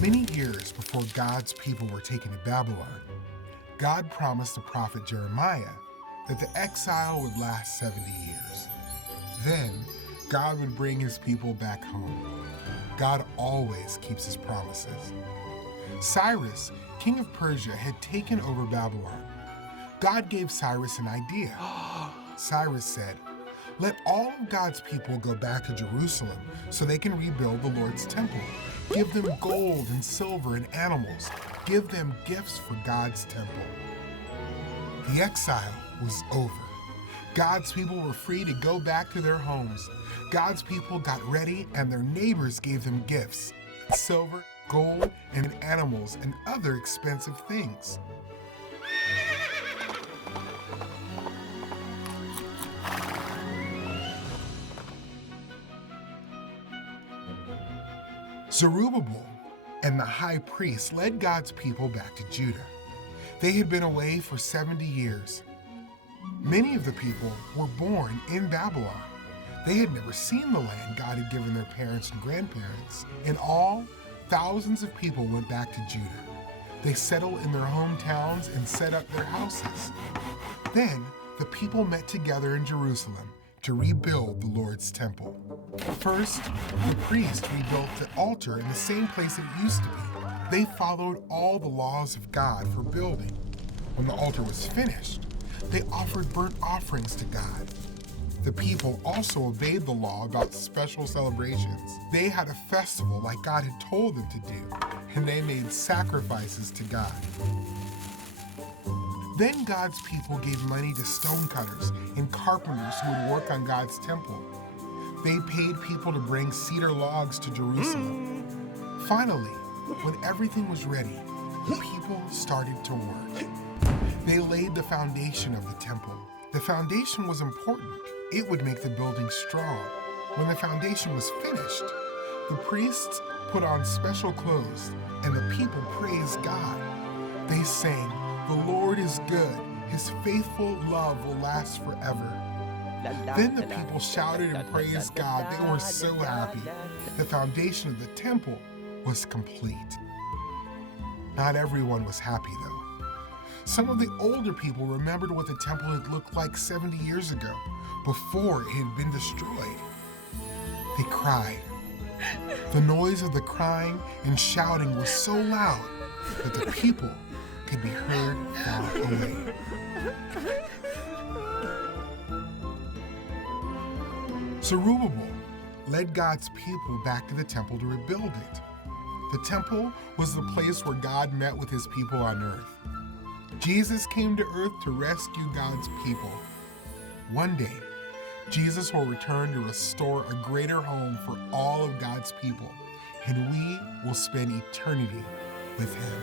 Many years before God's people were taken to Babylon, God promised the prophet Jeremiah that the exile would last 70 years. Then, God would bring his people back home. God always keeps his promises. Cyrus, king of Persia, had taken over Babylon. God gave Cyrus an idea. Cyrus said, "Let all of God's people go back to Jerusalem so they can rebuild the Lord's temple. Give them gold and silver and animals. Give them gifts for God's temple." The exile was over. God's people were free to go back to their homes. God's people got ready and their neighbors gave them gifts: silver, gold, and animals and other expensive things. Zerubbabel and the high priest led God's people back to Judah. They had been away for 70 years. Many of the people were born in Babylon. They had never seen the land God had given their parents and grandparents. In all, thousands of people went back to Judah. They settled in their hometowns and set up their houses. Then the people met together in Jerusalem to rebuild the Lord's temple. First, the priest rebuilt the altar in the same place it used to be. They followed all the laws of God for building. When the altar was finished, they offered burnt offerings to God. The people also obeyed the law about special celebrations. They had a festival like God had told them to do, and they made sacrifices to God. Then God's people gave money to stonecutters and carpenters who would work on God's temple. They paid people to bring cedar logs to Jerusalem. Finally, when everything was ready, the people started to work. They laid the foundation of the temple. The foundation was important. It would make the building strong. When the foundation was finished, the priests put on special clothes and the people praised God. They sang, "The Lord is good. His faithful love will last forever." Then the people shouted and praised God. They were so happy. The foundation of the temple was complete. Not everyone was happy, though. Some of the older people remembered what the temple had looked like 70 years ago, before it had been destroyed. They cried. The noise of the crying and shouting was so loud that the people could be heard far away. Zerubbabel led God's people back to the temple to rebuild it. The temple was the place where God met with his people on earth. Jesus came to earth to rescue God's people. One day, Jesus will return to restore a greater home for all of God's people, and we will spend eternity with him.